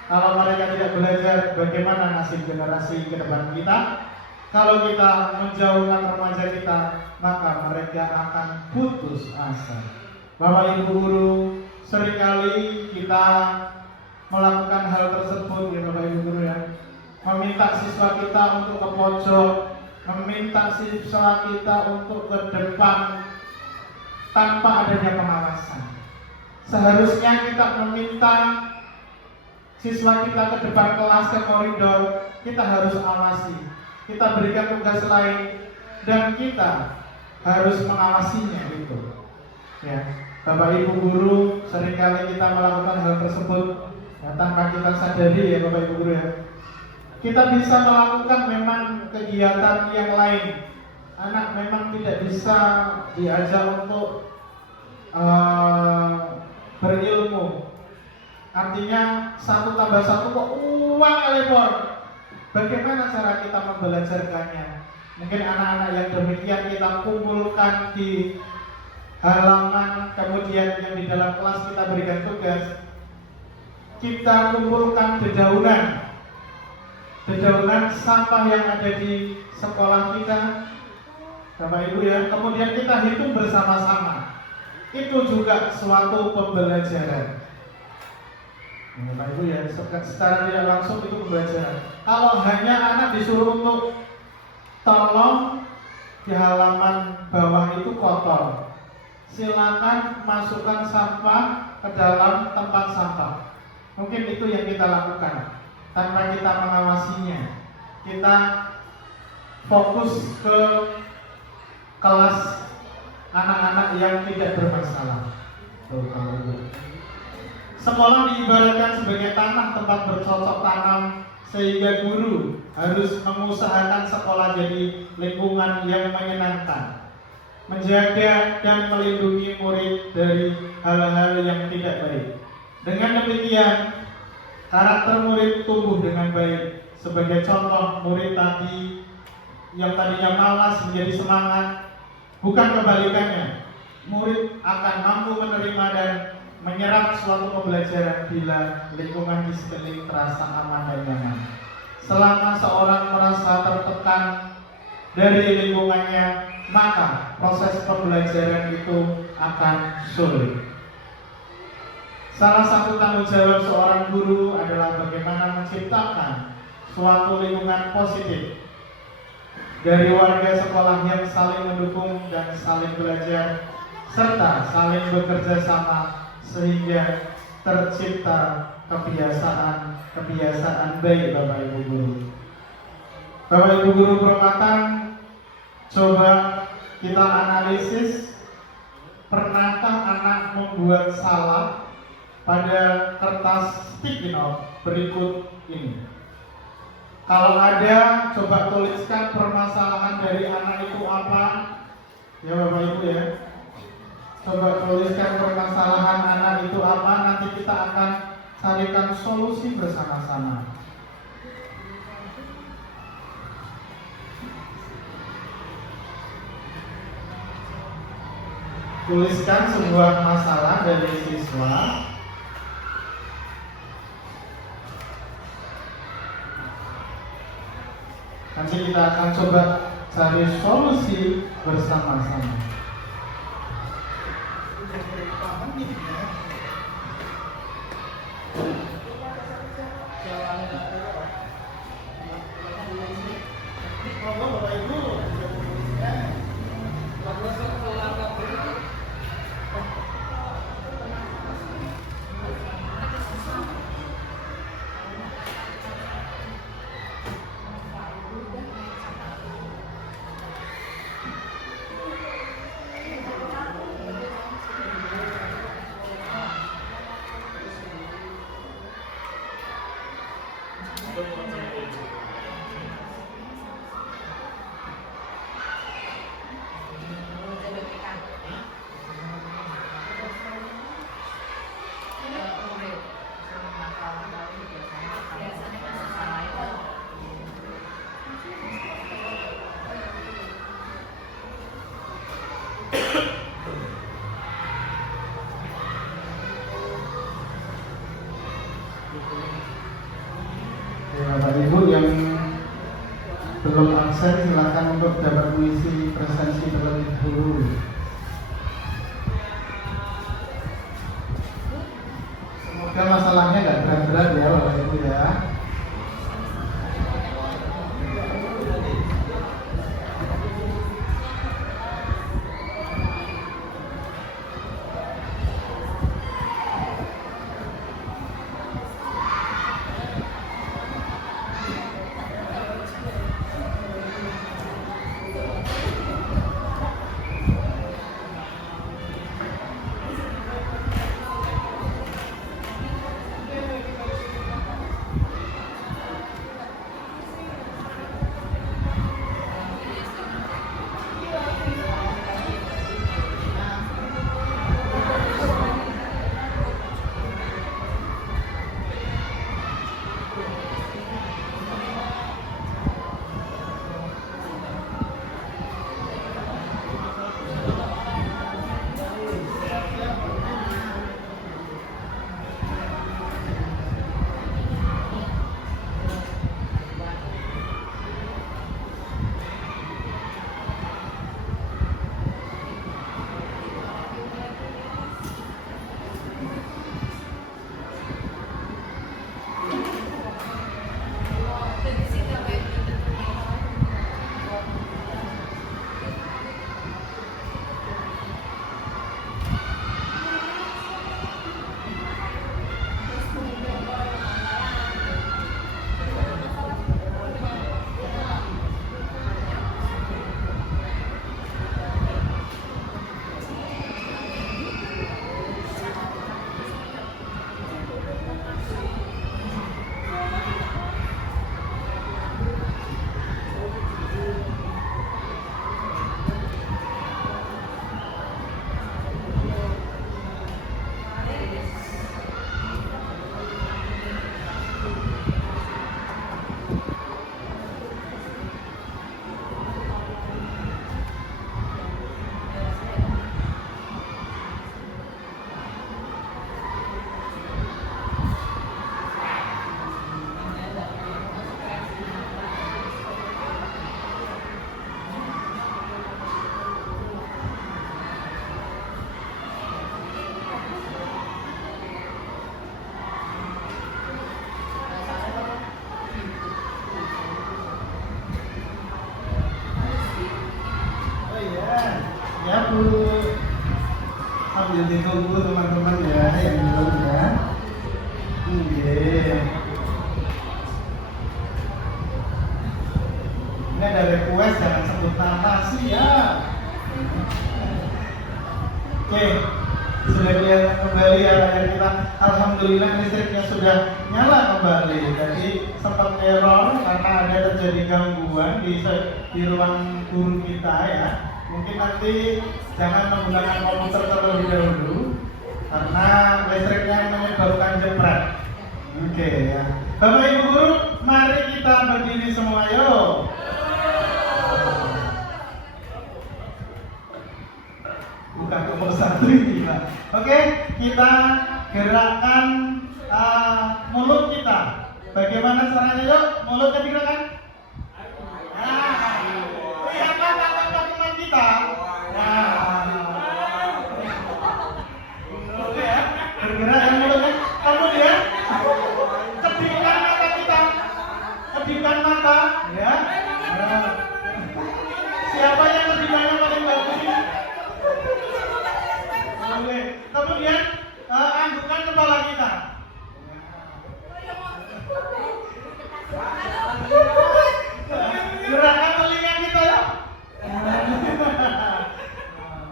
Kalau mereka tidak belajar, bagaimana nasib generasi ke depan kita? Kalau kita menjauhkan remaja kita, maka mereka akan putus asa. Bapak Ibu guru, seringkali kita melakukan hal tersebut ya Bapak Ibu guru ya. Meminta siswa kita untuk ke pojok, meminta siswa kita untuk ke depan tanpa adanya pengawasan. Seharusnya kita meminta siswa kita ke depan kelas, ke koridor, kita harus awasi. Kita berikan tugas lain dan kita harus mengawasinya itu. Ya, Bapak Ibu guru, seringkali kita melakukan hal tersebut ya, tanpa kita sadari ya Bapak Ibu guru ya. Kita bisa melakukan memang kegiatan yang lain. Anak memang tidak bisa diajak untuk berilmu. Artinya 1 tambah 1 kok uang telepon. Bagaimana cara kita membelajarkannya? Mungkin anak-anak yang demikian kita kumpulkan di halaman, kemudian yang di dalam kelas kita berikan tugas. Kita kumpulkan dedaunan sampah yang ada di sekolah kita, Bapak Ibu ya. Kemudian kita hitung bersama-sama. Itu juga suatu pembelajaran. Bapak Ibu ya, secara tidak langsung itu pembelajaran. Kalau hanya anak disuruh untuk tolong di halaman bawah itu kotor, silakan masukkan sampah ke dalam tempat sampah. Mungkin itu yang kita lakukan tanpa kita mengawasinya. Kita fokus ke kelas anak-anak yang tidak bermasalah. Sekolah diibaratkan sebagai tanah tempat bercocok tanam, sehingga guru harus mengusahakan sekolah jadi lingkungan yang menyenangkan, menjaga dan melindungi murid dari hal-hal yang tidak baik. Dengan demikian, karakter murid tumbuh dengan baik. Sebagai contoh, murid tadi yang tadinya malas menjadi semangat, bukan kebalikannya. Murid akan mampu menerima dan menyerap suatu pembelajaran bila lingkungan di sekeliling terasa aman dan nyaman. Selama seorang merasa tertekan dari lingkungannya, maka proses pembelajaran itu akan sulit. Salah satu tanggung jawab seorang guru adalah bagaimana menciptakan suatu lingkungan positif dari warga sekolah yang saling mendukung dan saling belajar serta saling bekerja sama sehingga tercipta kebiasaan baik Bapak Ibu guru. Bapak Ibu guru berkata, coba kita analisis, pernahkah anak membuat salah pada kertas sticky note berikut ini? Kalau ada, coba tuliskan permasalahan dari anak itu apa, Ya Bapak Ibu ya. Coba tuliskan permasalahan anak itu apa, nanti kita akan carikan solusi bersama-sama. Tuliskan sebuah masalah dari siswa. Nanti kita akan coba cari solusi bersama-sama. Bapak Ibu yang belum absen silakan untuk dapat mengisi presensi terlebih dahulu. Semoga masalahnya nggak berat-berat ya Bapak Ibu ya. Ya Bu, sambil ditunggu teman-teman ya yang belum ya. Ini ada request jangan sebut nama sih ya. Oke, sudah kelihatan kembali ya layar kita. Alhamdulillah listriknya sudah nyala kembali. Jadi sempat error karena ada terjadi gangguan di ruang guru kita ya. Mungkin nanti jangan menggunakan komputer terlebih dahulu karena listriknya menyebabkan jepret. Oke ya. Bapak Ibu guru, mari kita berdiri semua yuk. Bukan nomor satu ini Pak. Oke, kita gerakkan mulut kita. Bagaimana caranya yuk? Mulutnya digerakkan. Lihatlah tatapan teman kita. Oke ya, bergerak ya mulutnya. Kemudian kedipkan mata kita. Kedipkan mata, ya. Siapa yang kedipkannya paling bagus ini? Oke. Kemudian anggukkan kepala kita. Gerakan telinga kita ya.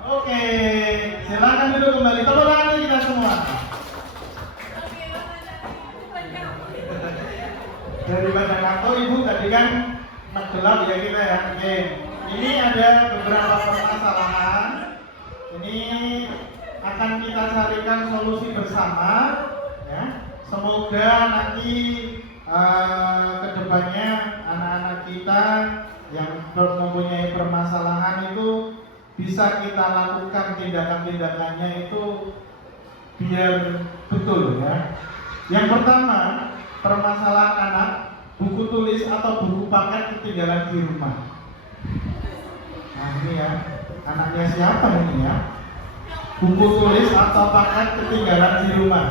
Oke, silakan duduk kembali. Tepuk tangan kita semua. Daripada kantor ibu tadi kan gelap ya kita ya. Oke, ini ada beberapa permasalahan. Ini akan kita carikan solusi bersama. Ya, semoga nanti kedepannya anak-anak kita yang mempunyai permasalahan itu bisa kita lakukan tindakan-tindakannya itu biar betul ya. Yang pertama, permasalahan anak, buku tulis atau buku paket ketinggalan di rumah. Nah ini ya, anaknya siapa ini ya? Buku tulis atau paket ketinggalan di rumah.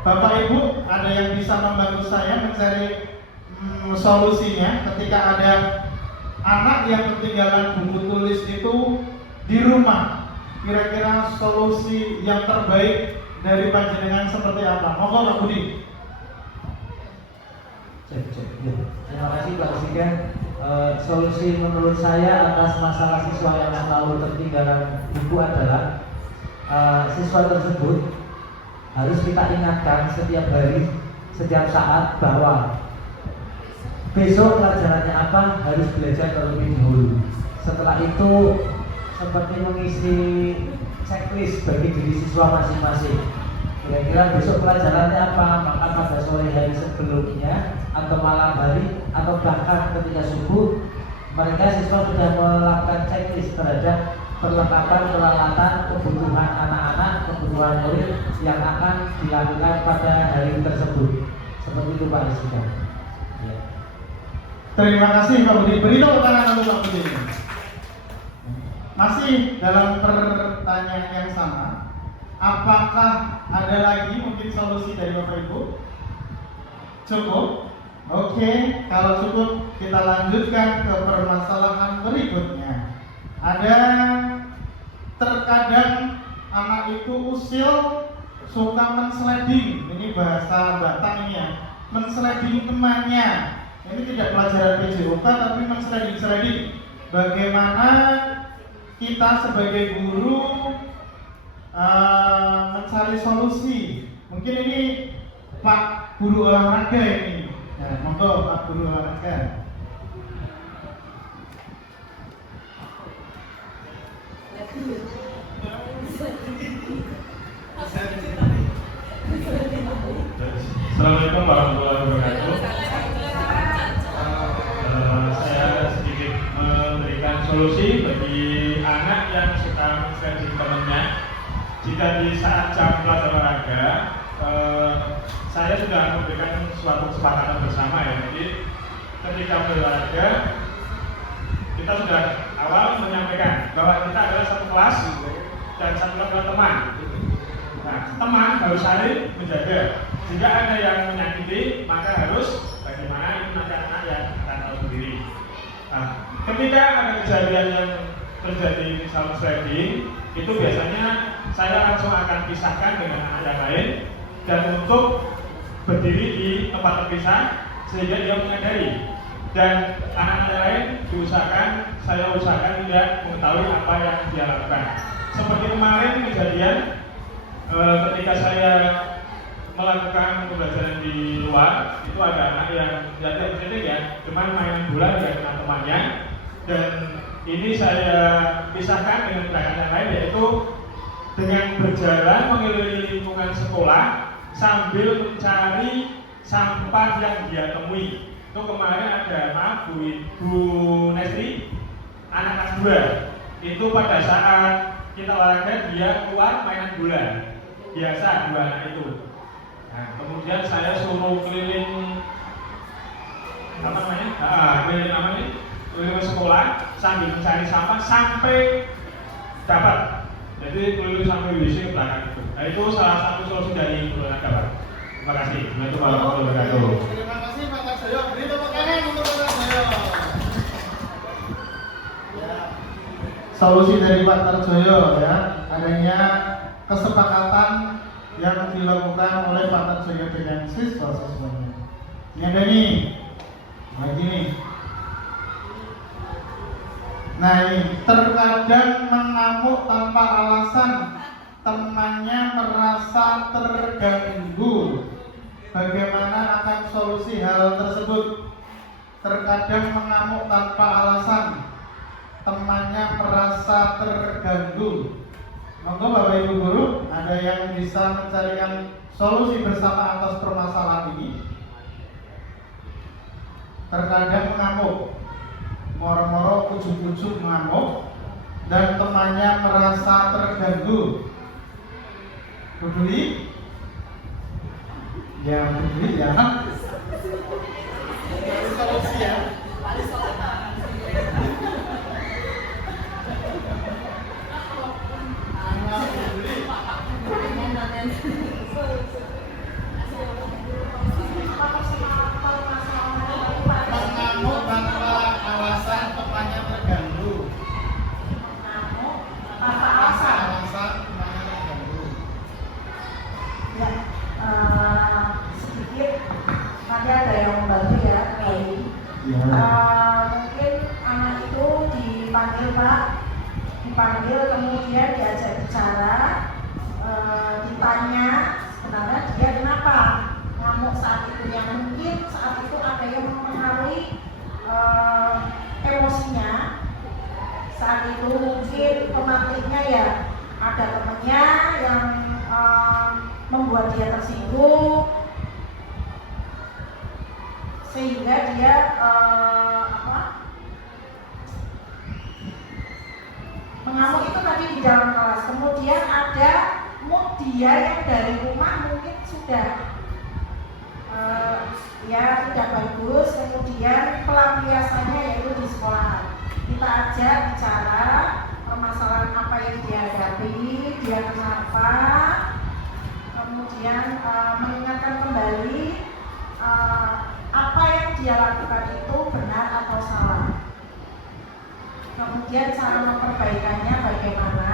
Bapak Ibu, ada yang bisa membantu saya mencari solusinya ketika ada anak yang ketinggalan buku tulis itu di rumah. Kira-kira solusi yang terbaik dari panjenengan seperti apa? Monggo Pak Budi. Terima kasih Pak Presiden. Solusi menurut saya atas masalah siswa yang selalu ketinggalan buku adalah siswa tersebut harus kita ingatkan setiap hari, setiap saat bahwa besok pelajarannya apa harus belajar terlebih dahulu. Setelah itu seperti mengisi checklist bagi diri siswa masing-masing. Kira-kira besok pelajarannya apa, maka pada sore hari sebelumnya atau malam hari atau bahkan ketika subuh mereka siswa sudah melakukan checklist terhadap perlengkapan peralatan kebutuhan anak-anak, kebutuhan murid yang akan dilakukan pada hari tersebut. Seperti itu Pak Presiden. Ya. Terima kasih Pak Budi. Beri tepuk tangan untuk Pak Budi. Masih dalam pertanyaan yang sama, apakah ada lagi mungkin solusi dari Bapak Ibu? Cukup? Oke, kalau cukup kita lanjutkan ke permasalahan berikutnya. Ada terkadang anak itu usil suka mensleding. Ini bahasa Batak ini ya. Mensleding temannya. Ini tidak pelajaran PJOK tapi mensleding. Bagaimana kita sebagai guru mencari solusi? Mungkin ini Pak Guru Olahraga ini. Nah, monggo Pak Guru Olahraga. Assalamualaikum warahmatullahi wabarakatuh. Saya sedikit memberikan solusi bagi anak yang suka mensleding temannya. Jika di saat jam pelajaran olahraga, saya sudah memberikan suatu kesepakatan bersama ya. Jadi ketika berolahraga kita sudah awal menyampaikan bahwa kita adalah satu kelas dan satu kelas teman. Nah, teman harus saling menjaga. Jika ada yang menyakiti, maka harus bagaimana itu nanti anak yang akan tahu sendiri. Nah, ketika ada kejadian yang terjadi misalnya sliding, itu biasanya saya langsung akan pisahkan dengan anak yang lain dan untuk berdiri di tempat terpisah sehingga dia menyadari. Dan anak-anak lain saya usahakan tidak mengetahui apa yang dia lakukan. Seperti kemarin kejadian ketika saya melakukan pembelajaran di luar, itu ada anak yang tidak sedih ya, cuman main bola dengan teman temannya, dan Ini saya pisahkan dengan gerakan yang lain, yaitu dengan berjalan mengelilingi lingkungan sekolah sambil mencari sampah yang dia temui. Itu kemarin ada, maaf Bu Nestri, anak kelas 2. Itu pada saat kita olahraga dia keluar mainan bola. Biasa 2 anak itu. Nah, kemudian saya suruh keliling keliling sekolah sambil mencari sampah sampai dapat. Jadi keliling sampai WC ke belakang itu. Nah, itu salah satu solusi dari olahraga, Pak. Terima kasih. Assalamualaikum warahmatullahi wabarakatuh. Terima kasih Pak Tarsoyo. Beri tepuk tangan untuk Pak Tarsoyo. Ya. Solusi dari Pak Tarsoyo ya, adanya kesepakatan yang dilakukan oleh Pak Tarsoyo dengan siswa-siswanya. Ini ada nih, lagi nih. Nah ini, terkadang mengamuk tanpa alasan, temannya merasa terganggu. Bagaimana akan solusi hal tersebut? Terkadang mengamuk tanpa alasan, temannya merasa terganggu. Monggo Bapak Ibu Guru, ada yang bisa mencarikan solusi bersama atas permasalahan ini? Terkadang mengamuk, moro-moro ujuk-ujuk mengamuk, dan temannya merasa terganggu. Peduli? Ya, peduli ya. Solusi ya. Mengamuk tanpa alasan temannya terganggu. Tanpa Tanpa alasan. alasan temannya terganggu. Ya, sedikit nanti ada yang membantu ya, kembali. Mungkin anak itu dipanggil Pak, dipanggil kemudian diajak bicara, ditanya sebenarnya dia kenapa ngamuk saat itu, yang mungkin saat itu ada yang mempengaruhi emosinya. Saat itu mungkin pemantiknya ya ada temennya yang membuat dia tersinggung, sehingga dia mengamuk itu tadi di dalam kelas. Kemudian ada mood dia yang dari rumah mungkin sudah ya sudah bagus, kemudian pelampiasannya yaitu di sekolah. Kita ajak bicara permasalahan apa yang dia hadapi, dia kenapa, kemudian mengingatkan kembali apa yang dia lakukan itu benar atau salah. Kemudian cara memperbaikannya bagaimana.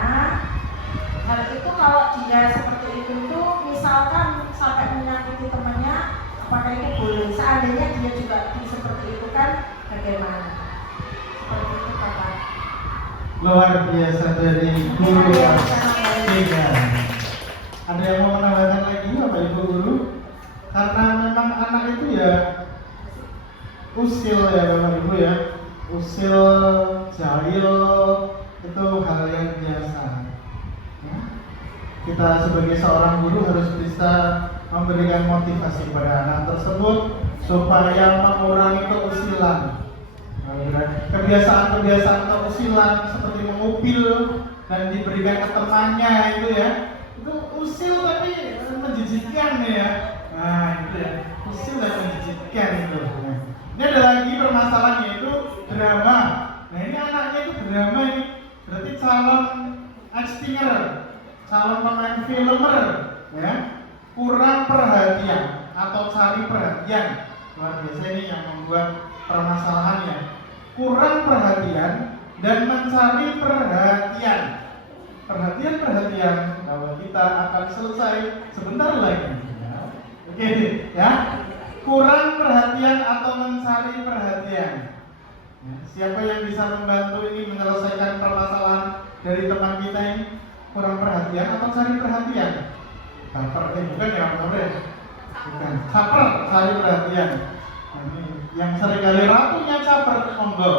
Hal itu kalau dia seperti itu misalkan sampai menyakiti temannya, apakah itu boleh? Seandainya dia juga seperti itu kan bagaimana? Seperti itu Bapak. Luar biasa dari guru yang tiga. Ada yang mau menambahkan lagi Bapak Ibu Guru? Karena memang anak itu ya usil ya Bapak Ibu ya, usil, jahil, itu hal yang biasa. Ya. Kita sebagai seorang guru harus bisa memberikan motivasi pada anak tersebut supaya mengurangi keusilan. Kebiasaan-kebiasaan keusilan seperti mengupil dan diberikan ke temannya itu ya, itu usil tapi menjijikkan ya. Nah itu ya, usil dan menjijikkan itu. Nah, ini ada lagi permasalahannya itu drama. Nah ini anaknya itu drama ini, berarti calon actinger, calon pemain filmer, ya, kurang perhatian atau cari perhatian. Luar biasa ini yang membuat permasalahannya. Kurang perhatian dan mencari perhatian. Perhatian bahwa kita akan selesai sebentar lagi. Ya. Oke, ya. Kurang perhatian atau mencari perhatian. Ya, siapa yang bisa membantu ini menyelesaikan permasalahan dari teman kita ini? Kurang perhatian atau cari perhatian? Caper, bukan ya, bukan. Caper, cari perhatian. Nah, ini yang seringkali ratunya caper, monggo.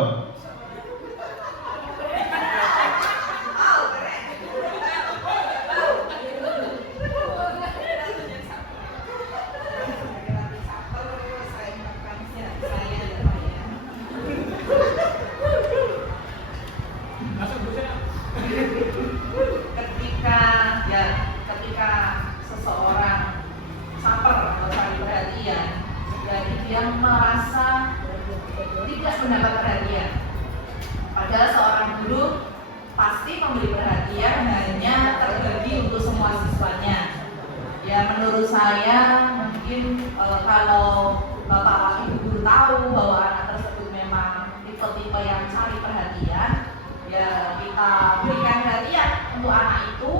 dia merasa tidak mendapat perhatian. Padahal seorang guru pasti memberi perhatian hanya terbagi untuk semua siswanya. Ya menurut saya mungkin kalau bapak ibu guru tahu bahwa anak tersebut memang tipe-tipe yang cari perhatian, ya kita berikan perhatian untuk anak itu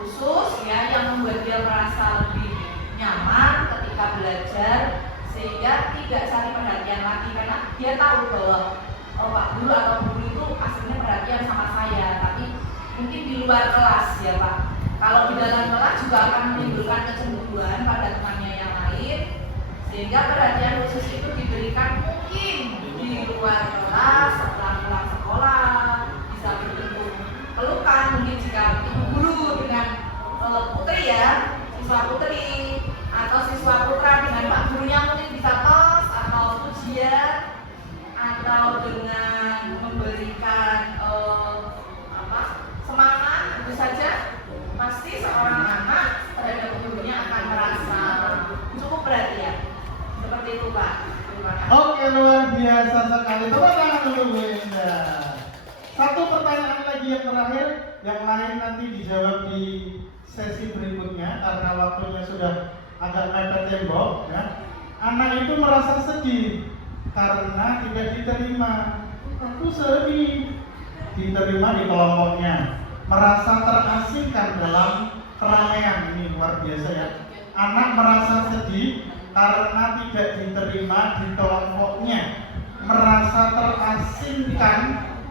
khusus ya yang membuat dia merasa lebih nyaman ketika belajar, sehingga tidak cari perhatian lagi karena dia tahu bahwa Pak Guru atau Bu Guru itu aslinya perhatian sama saya, tapi mungkin di luar kelas ya Pak. Kalau di dalam kelas juga akan menimbulkan kecemburuan pada temannya yang lain, sehingga perhatian khusus itu diberikan mungkin di luar kelas, setelah pulang sekolah, bisa berbentuk pelukan mungkin jika ibu guru dengan putri ya, siswa putri atau siswa putra dengan Pak Gurunya mungkin bisa tos atau ujian, atau dengan memberikan semangat, tentu saja pasti seorang anak terhadap gurunya akan merasa cukup perhatian. Seperti itu Pak. Terima kasih. Oke, luar biasa sekali. Tepuk tangan dulu Bu Indah. Satu pertanyaan lagi yang terakhir, yang lain nanti dijawab di sesi berikutnya karena waktunya sudah agak mepet tembok ya. Anak itu merasa sedih karena tidak diterima. Aku sedih. Diterima di kelompoknya, merasa terasingkan dalam keramaian. Ini luar biasa ya. Anak merasa sedih karena tidak diterima di kelompoknya, merasa terasingkan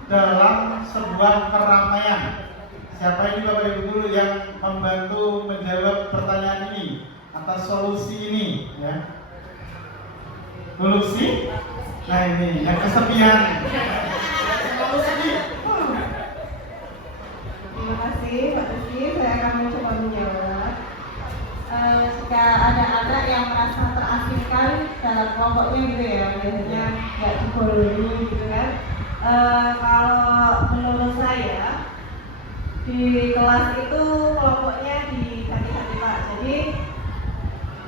dalam sebuah keramaian. Siapa ini Bapak Ibu Guru yang membantu menjawab pertanyaan ini atas solusi ini ya? Solusi? Nah ini yang kesepian. Solusi. Terima kasih Pak Rizky, saya akan mencoba menjawab. Jika ada anak yang merasa terasingkan dalam kelompoknya gitu ya, biasanya nggak dibolehi gitu kan. Kalau menurut saya di kelas itu kelompoknya diganti-ganti Pak. Jadi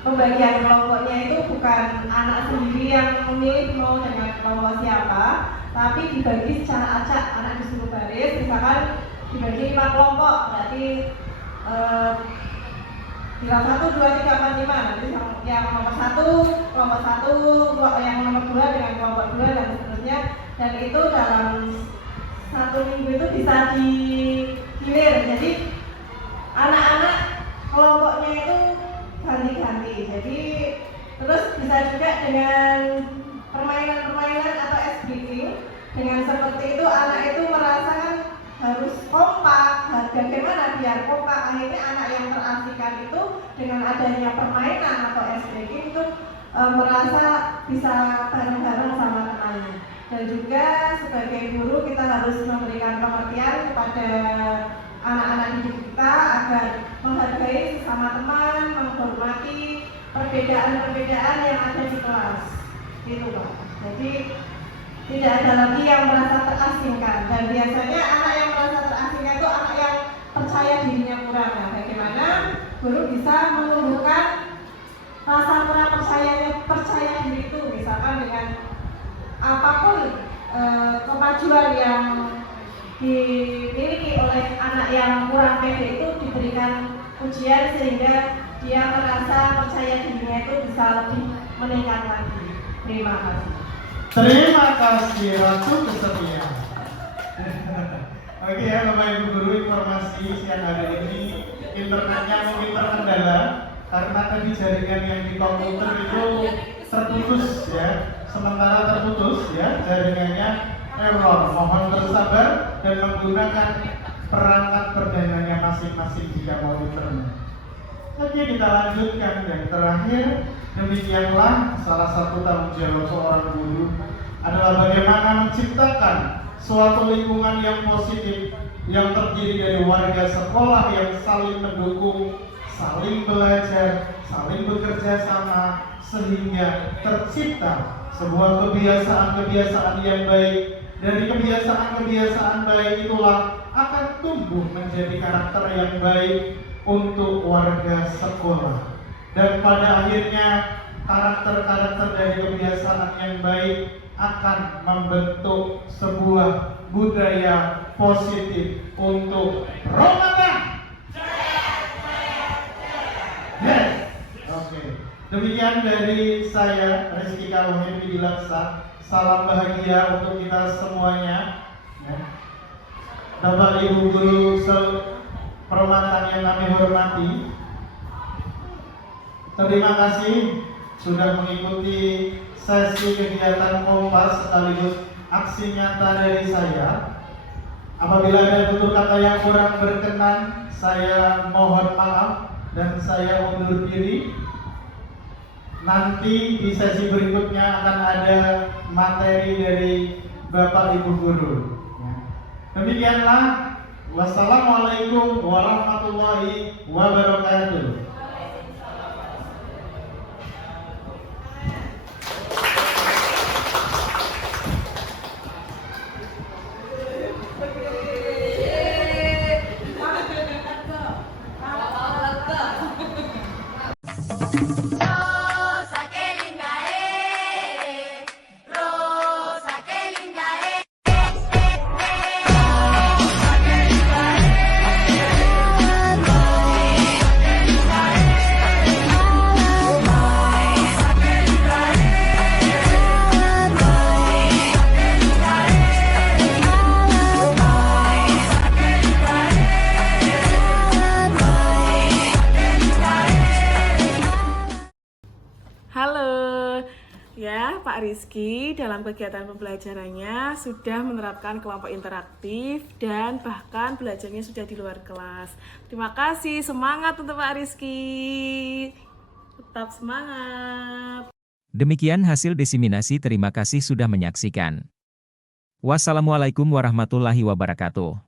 pembagian kelompoknya itu bukan anak sendiri yang memilih mau dengan kelompok siapa, tapi dibagi secara acak. Anak disuruh baris, misalkan dibagi 5 kelompok, berarti kelas 1, 2, 3, 4, 5. Nanti yang nomor 1, kelompok 1, yang nomor 2 dengan kelompok 2 dan seterusnya. Dan itu dalam 1 minggu itu bisa digilir. Jadi anak-anak kelompoknya itu ganti-ganti. Jadi terus bisa juga dengan permainan-permainan atau ice breaking. Dengan seperti itu anak itu merasakan harus kompak. Bagaimana biar kompak? Akhirnya anak yang terasingkan itu dengan adanya permainan atau ice breaking itu merasa bisa bareng-bareng sama temannya. Dan juga sebagai guru kita harus memberikan pengertian kepada anak-anak didik kita agar menghargai sesama teman, menghormati perbedaan-perbedaan yang ada di kelas. Gitu Pak. Jadi tidak ada lagi yang merasa terasingkan, dan biasanya anak yang merasa terasingkan itu anak yang percaya dirinya kurang. Nah, bagaimana guru bisa menumbuhkan rasa kurang percaya diri itu, misalkan dengan apapun kemajuan yang dimiliki oleh anak yang kurang pede itu diberikan ujian sehingga dia merasa percaya dirinya itu bisa lebih meningkat lagi. Terima kasih. Terima kasih Ratu Kesepian. Oke ya Bapak Ibu Guru, informasi siang hari ini internetnya mungkin terkendala karena tadi jaringan yang di komputer itu terputus ya, sementara terputus ya jaringannya error. Mohon bersabar dan menggunakan perangkat perdananya masing-masing jika mau internet. Oke, kita lanjutkan. Dan terakhir, demikianlah salah satu tanggung jawab seorang guru adalah bagaimana menciptakan suatu lingkungan yang positif yang terdiri dari warga sekolah yang saling mendukung, saling belajar, saling bekerja sama, sehingga tercipta sebuah kebiasaan-kebiasaan yang baik. Dari kebiasaan-kebiasaan baik itulah akan tumbuh menjadi karakter yang baik untuk warga sekolah. Dan pada akhirnya karakter-karakter dari kebiasaan yang baik akan membentuk sebuah budaya positif untuk Ramadan. Yes. Oke. Demikian dari saya, Rizky Wahid Widilaksa. Salam bahagia untuk kita semuanya. Ya. Bapak Ibu Guru Permatan yang kami hormati, terima kasih sudah mengikuti sesi kegiatan Kompas sekaligus aksi nyata dari saya. Apabila ada tutur kata yang kurang berkenan, saya mohon maaf dan saya undur diri. Nanti di sesi berikutnya akan ada materi dari Bapak Ibu Guru. Demikianlah. Wassalamualaikum warahmatullahi wabarakatuh. Halo, ya Pak Rizky dalam kegiatan pembelajarannya sudah menerapkan kelompok interaktif dan bahkan belajarnya sudah di luar kelas. Terima kasih, semangat untuk Pak Rizky, tetap semangat. Demikian hasil diseminasi, terima kasih sudah menyaksikan. Wassalamualaikum warahmatullahi wabarakatuh.